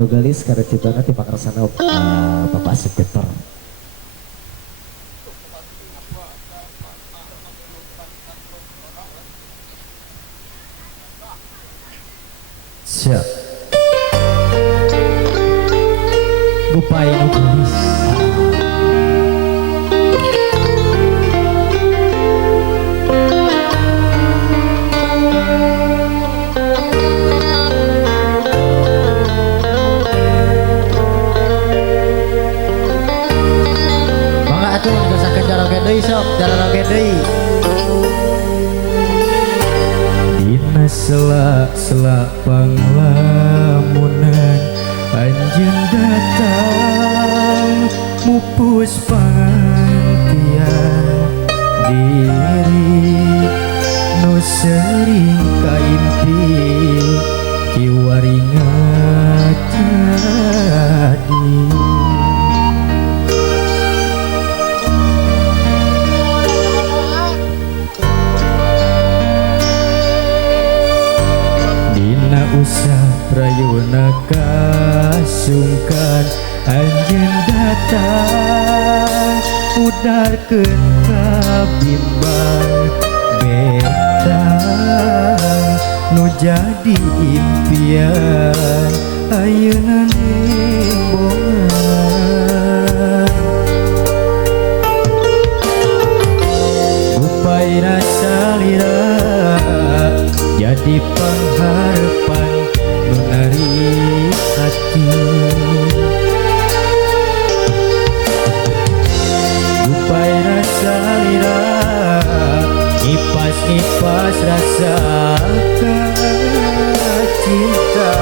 Nugalis karena ciptana ti pakarsana Bapak Asep Peter. Siap. Bupai Nugalis. Dina selak-selak panglamunan anjeun datang mupus pangantian diri nu sering kaimpi kiwaringat jadi. Usah prayuna kasungkan anjeun datang udarkeun kabimbang betang nu jadi impian ayeuna nembongan upaina salira jadi pengharapan menarik hati. Upai rasa lira ngipas-ngipas rasa cinta.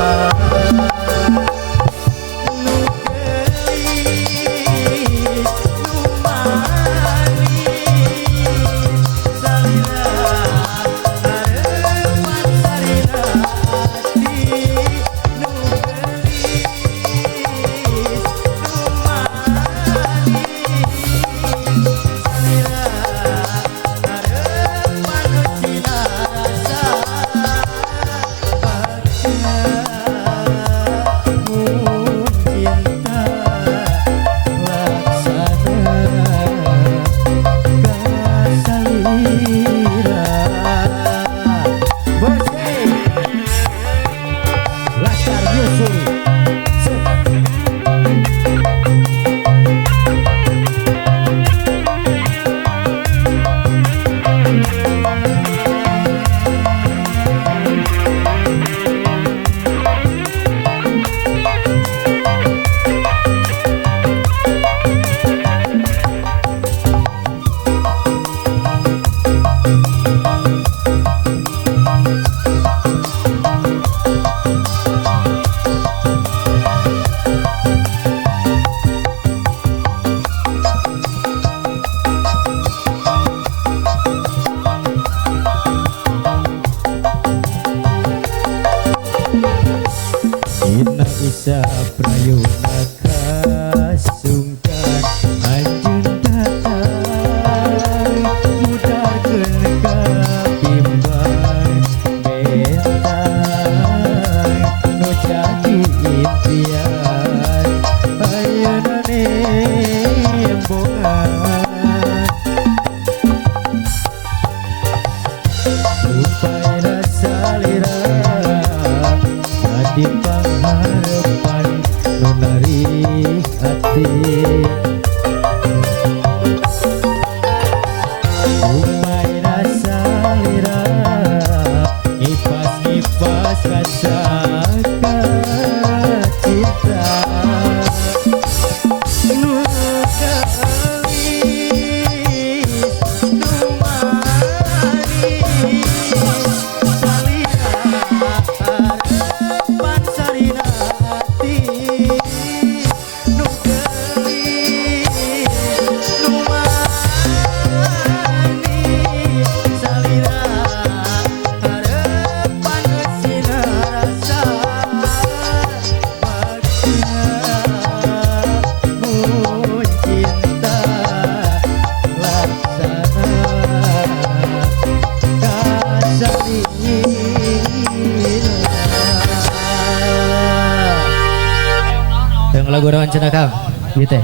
Dina isa prayuna kasungkan anjeun datang mudarkeun kabimbang betang nu jadi impian ayeuna nembongan upaina salira jadi pengharapan menari Yang lagu rawan cenah Kang. Gitu.